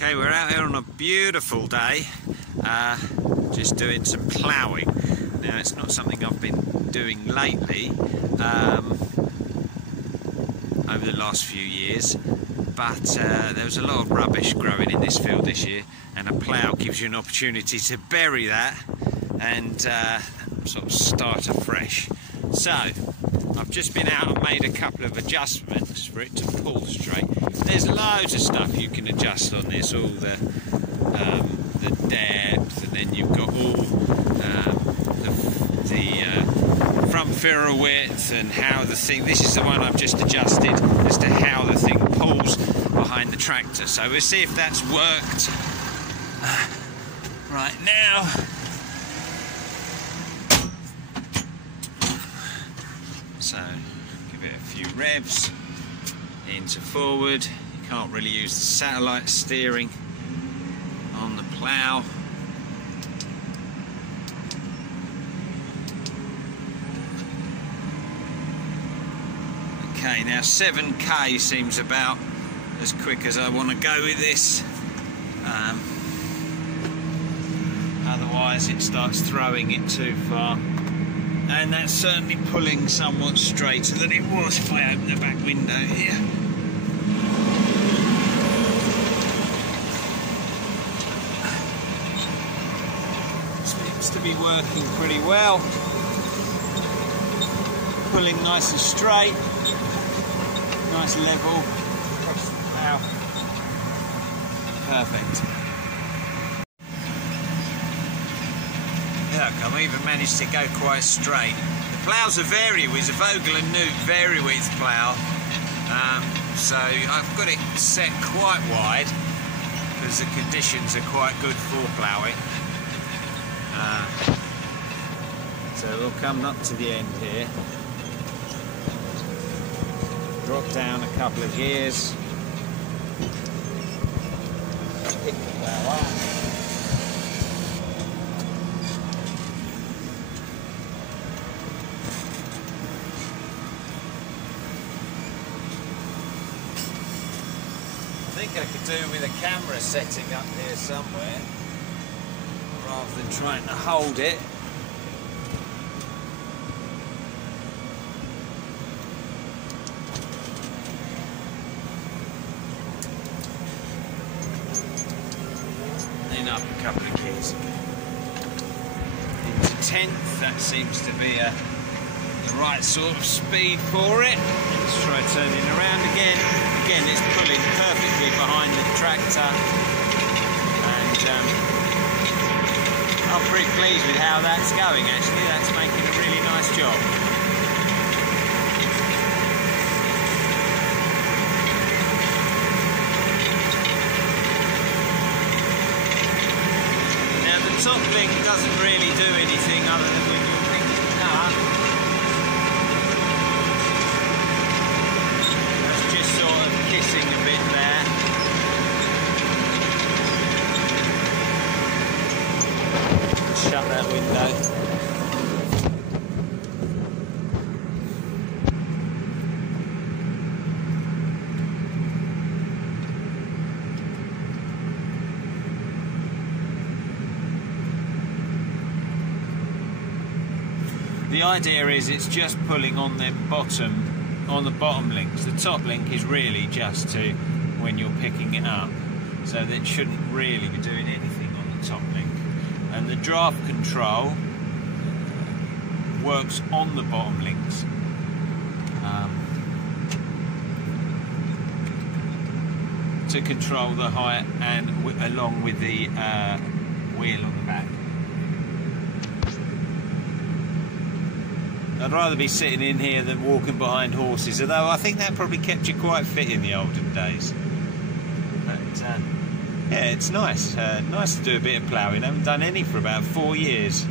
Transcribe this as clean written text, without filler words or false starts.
Okay, we're out here on a beautiful day, just doing some ploughing. Now, it's not something I've been doing lately over the last few years, but there was a lot of rubbish growing in this field this year, and a plough gives you an opportunity to bury that and sort of start afresh. So I've just been out and made a couple of adjustments for it to pull straight. There's loads of stuff you can adjust on this, all the depth, and then you've got all the front ferrule width and how the thing, this is the one I've just adjusted as to how the thing pulls behind the tractor. So we'll see if that's worked right now. So give it a few revs into forward. You can't really use the satellite steering on the plough. Okay, now 7k seems about as quick as I want to go with this. Otherwise it starts throwing it too far. And that's certainly pulling somewhat straighter than it was if I open the back window here. Seems to be working pretty well. Pulling nice and straight, nice level across the plough. Perfect. Look, I've even managed to go quite straight. The plough's a it's a Vogel and Newt vari-width plough, so I've got it set quite wide because the conditions are quite good for ploughing. So we'll come up to the end here, drop down a couple of gears, pick the plough up. I think I could do with a camera setting up here somewhere rather than trying to hold it. Then up a couple of gears into 10th. That seems to be the right sort of speed for it. Let's try turning around again. Again, it's pulling perfectly behind the tractor, and I'm pretty pleased with how that's going actually. That's making a really nice job. Now the top link doesn't really do anything other than when you're picking it up. Kissing a bit there. Shut that window. The idea is it's just pulling on the bottom links. The top link is really just to when you're picking it up, so that it shouldn't really be doing anything on the top link. And the draft control works on the bottom links. To control the height and along with the wheel on the back. I'd rather be sitting in here than walking behind horses, although I think that probably kept you quite fit in the olden days. But yeah, it's nice. Nice to do a bit of ploughing. I haven't done any for about 4 years.